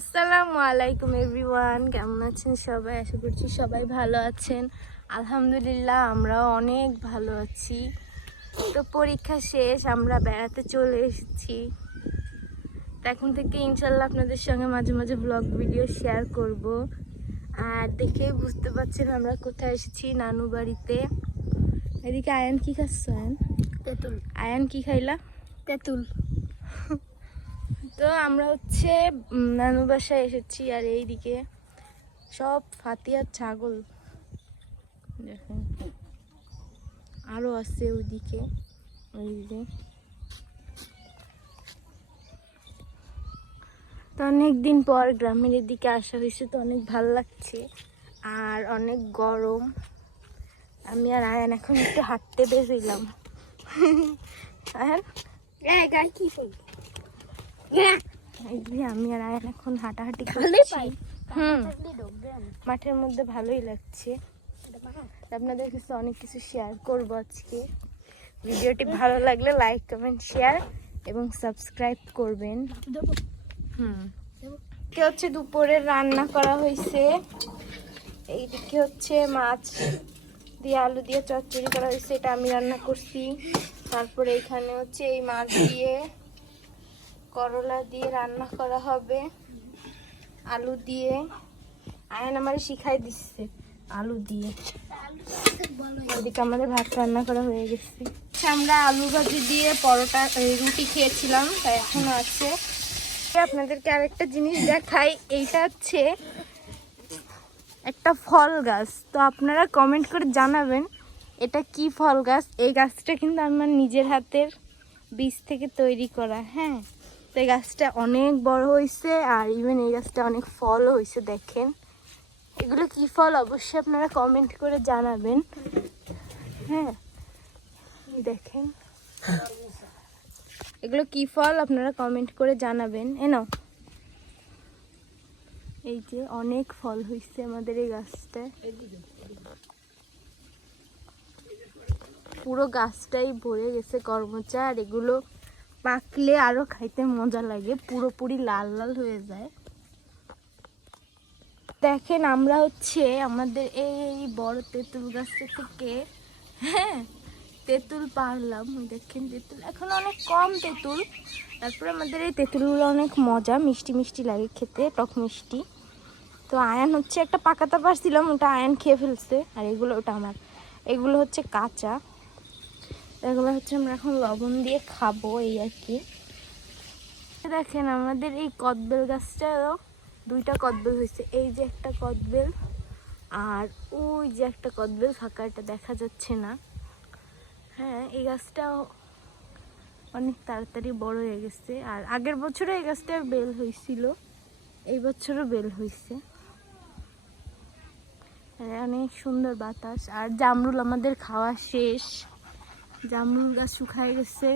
আসসালামু আলাইকুম এভরিওয়ান, কেমন আছেন সবাই? আশা করছি সবাই ভালো আছেন। আলহামদুলিল্লাহ আমরাও অনেক ভালো আছি। তো পরীক্ষা শেষ, আমরা বেড়াতে চলে এসেছি। তো এখন থেকে ইনশাল্লাহ আপনাদের সঙ্গে মাঝে মাঝে ব্লগ ভিডিও শেয়ার করব। আর দেখেই বুঝতে পারছেন আমরা কোথায় এসেছি, নানু বাড়িতে। এদিকে আয়ান কি খাচ্ছ? আয়ান তেঁতুল। আয়ান কি খাইলা? তেঁতুল। তো আমরা নানু বাসায় এসেছি। আর এইদিকে সব ফাতিয়ার ছাগল দেখেন, আরো আছে ওইদিকে। তো অনেকদিন পর গ্রামের দিকে আসা হয়েছে, তো অনেক ভাল লাগছে আর অনেক গরম। আমি আর আয়ান এখন একটু হাঁটতে বেরোলাম। আয়ান গায়ে কি আমি আর আয়ান এখন হাঁটাহাঁটি করছি। মাঠের মধ্যে ভালোই লাগছে। আপনাদের কাছে অনেক কিছু শেয়ার করবো আজকে। ভিডিওটি ভালো লাগলে লাইক, কমেন্ট, শেয়ার এবং সাবস্ক্রাইব করবেন। দুপুরে রান্না করা হয়েছে। এইদিকে মাছ দিয়ে আলু দিয়ে চচ্চড়ি করা হয়েছে, এটা আমি রান্না করছি। তারপরে এখানে এই মাছ দিয়ে করলা দিয়ে রান্না করা হবে, আলু দিয়ে। আয়ান আমার শিখাই দিচ্ছে আলু দিয়ে। ওদিকে আমাদের ভাত রান্না করা হয়ে গেছে। আমরা আলু ভাজি দিয়ে পরোটা রুটি খেয়েছিলাম, তাই এখনো আছে। আপনাদেরকে আরেকটা জিনিস দেখাই, এইটা একটা ফল গাছ। তো আপনারা কমেন্ট করে জানাবেন এটা কি ফল গাছ। এই গাছটা কিন্তু আমার নিজের হাতের বীজ থেকে তৈরি করা। হ্যাঁ, তো এই গাছটা অনেক বড় হয়েছে আর ইভেন এই গাছটা অনেক ফলও হয়েছে। দেখেন এগুলো কি ফল অবশ্যই আপনারা কমেন্ট করে জানাবেন। হ্যাঁ দেখেন এগুলো কি ফল আপনারা কমেন্ট করে জানাবেন। এই যে অনেক ফল হয়েছে আমাদের এই গাছটায়, পুরো গাছটাই ভরে গেছে কর্মচা। আর এগুলো পাকলে আরো খাইতে মজা লাগে, পুরোপুরি লাল লাল হয়ে যায়। দেখেন আমরা আমাদের এই বড় তেঁতুল গাছটা থেকে তেঁতুল পারলাম। দেখেন তেঁতুল এখন অনেক কম তেঁতুল। তারপরে আমাদের এই তেঁতুলগুলো অনেক মজা, মিষ্টি মিষ্টি লাগে খেতে, টক মিষ্টি। তো আয়ান একটা পাকাতা পারছিলাম, ওটা আয়ান খেয়ে ফেলছে। আর ওটা আমার। এগুলো কাঁচা, এগুলো আমরা এখন লবণ দিয়ে খাবো, এই আর কি। দেখেন আমাদের এই কদবেল গাছটাও দুইটা কদবেল হয়েছে। এই যে একটা কদবেল আর ওই যে একটা কদবেল ফাঁকা, এটা দেখা যাচ্ছে না। হ্যাঁ, এই গাছটাও অনেক তাড়াতাড়ি বড় হয়ে গেছে। আর আগের বছরও এই গাছটার বেল হয়েছিল, এই বছরও বেল হয়েছে। অনেক সুন্দর বাতাস। আর জামরুল আমাদের খাওয়া শেষ, জামরুল গাছ শুকায় গেছে।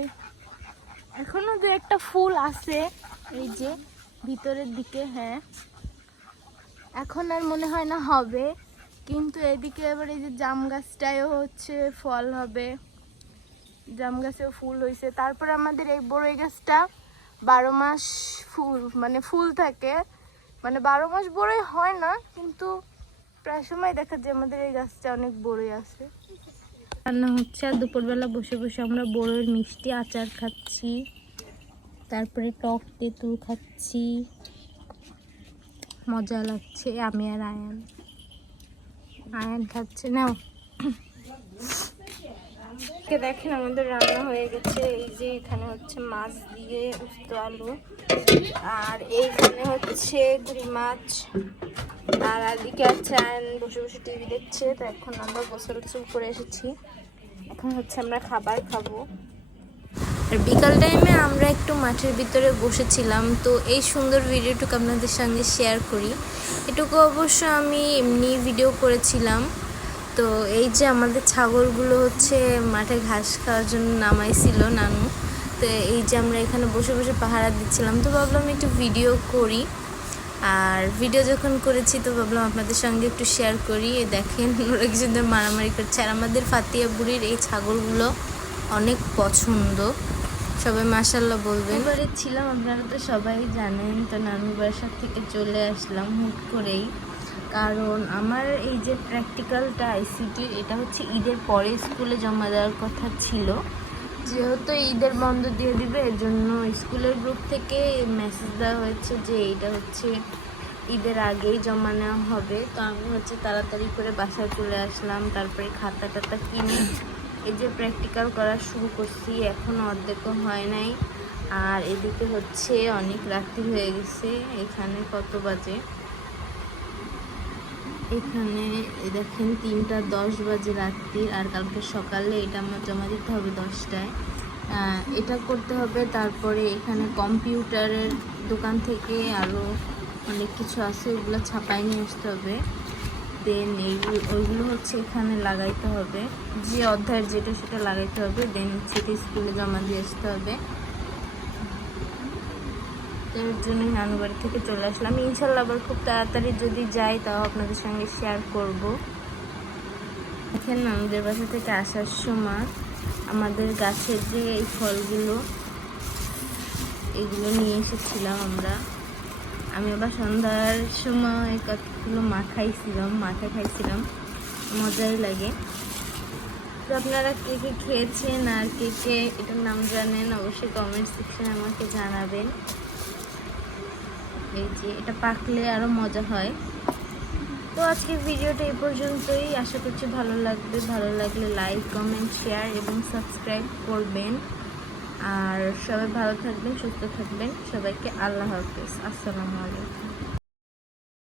এখনো দু একটা ফুল আছে এই যে ভিতরের দিকে। হ্যাঁ, এখন আর মনে হয় না হবে, কিন্তু এদিকে এবার এই যে জাম গাছটায়ও ফল হবে, জাম গাছেও ফুল হয়েছে। তারপর আমাদের এই বড়ই গাছটা 12 মাস ফুল, মানে ফুল থাকে, মানে 12 মাস বড়ই হয় না, কিন্তু প্রায় সময় দেখা যায় আমাদের এই গাছটা অনেক বড়ই আছে। রান্না হচ্ছে আর দুপুরবেলা বসে বসে আমরা বড়ইয়ের মিষ্টি আচার খাচ্ছি, তারপরে টক তেঁতুল খাচ্ছি, মজা লাগছে। আমি আর আয়ান খাচ্ছে। নাও দেখেন আমাদের রান্না হয়ে গেছে। এই যে এখানে মাছ দিয়ে উস্ত আলু, আর এইখানে গুড়ি মাছ, আর এদিকে আয়ান বসে বসে টিভি দেখছে। তো এখন আমরা গোসল করে এসেছি, এখন আমরা খাবার খাবো। আর বিকাল টাইমে আমরা একটু মাঠের ভিতরে বসেছিলাম। তো এই সুন্দর ভিডিওটুকু আপনাদের সঙ্গে শেয়ার করি। এটুকু অবশ্য আমি এমনি ভিডিও করেছিলাম। তো এই যে আমাদের ছাগলগুলো মাঠে ঘাস খাওয়ার জন্য নামাইছিল নানু। তো এই যে আমরা এখানে বসে বসে পাহারা দিচ্ছিলাম, তো ভাবলাম একটু ভিডিও করি। আর ভিডিও যখন করেছি তো ভাবলাম আপনাদের সঙ্গে একটু শেয়ার করি। দেখেন ওরা কি সুন্দর মারামারি করছে। আর আমাদের ফাতিয়া বুড়ির এই ছাগলগুলো অনেক পছন্দ, সবাই মাশাআল্লাহ বলবেন। এবারে ছিলাম, আপনারা তো সবাই জানেন। তো নানুর বাসা থেকে চলে আসলাম হুট করেই, কারণ আমার এই যে প্র্যাকটিক্যালটা আইসিটি, এটা হচ্ছে ঈদের পরে স্কুলে জমা দেওয়ার কথা ছিল। যেহেতু ঈদের বন্ধ দিয়ে দিবে, এর জন্য স্কুলের গ্রুপ থেকে মেসেজ দেওয়া হয়েছে যে এইটা হচ্ছে ঈদের আগেই জমা নেওয়া হবে। তো আমি হচ্ছে তাড়াতাড়ি করে বাসায় চলে আসলাম, তারপরে খাতা টাতা কিনে এই যে প্র্যাকটিক্যাল করা শুরু করছি। এখনও অর্ধেকও হয় নাই। আর এদিকে হচ্ছে অনেক রাত্রি হয়ে গেছে। এখানে কত বাজে, এখানে দেখেন 3:10 বাজে রাত্রির। আর কালকে সকালে এটা আমার জমা দিতে হবে 10টায়। এটা করতে হবে। তারপরে এখানে কম্পিউটারের দোকান থেকে আরও অনেক কিছু আছে, ওগুলো ছাপাই নিয়ে আসতে হবে। দেন ওইগুলো হচ্ছে এখানে লাগাইতে হবে, যে অধ্যায়ের যেটা সেটা লাগাইতে হবে। দেন সেটা স্কুলে জমা দিয়ে আসতে হবে। এর জন্য নানু বাড়ি থেকে চলে আসলাম। ইনশাল্লাহ আবার খুব তাড়াতাড়ি যদি যাই তাও আপনাদের সঙ্গে শেয়ার করব। এখন নানুদের বাসা থেকে আসার সময় আমাদের গাছের যে এই ফলগুলো, এগুলো নিয়ে এসেছিলাম আমি আবার সন্ধ্যার সময় কতগুলো মাথায় খাইছিলাম, মজাই লাগে। তো আপনারা কে কে খেয়েছেন আর কে কে এটার নাম জানেন অবশ্যই কমেন্ট সেকশনে আমাকে জানাবেন। এই যে এটা পাকলে আরও মজা হয়। তো আজকের ভিডিওটা এই পর্যন্তই। আশা করছি ভালো লাগবে। ভালো লাগলে লাইক, কমেন্ট, শেয়ার এবং সাবস্ক্রাইব করবেন। আর সবাই ভালো থাকবেন, সুস্থ থাকবেন। সবাইকে আল্লাহ হাফেজ। আসসালামু আলাইকুম।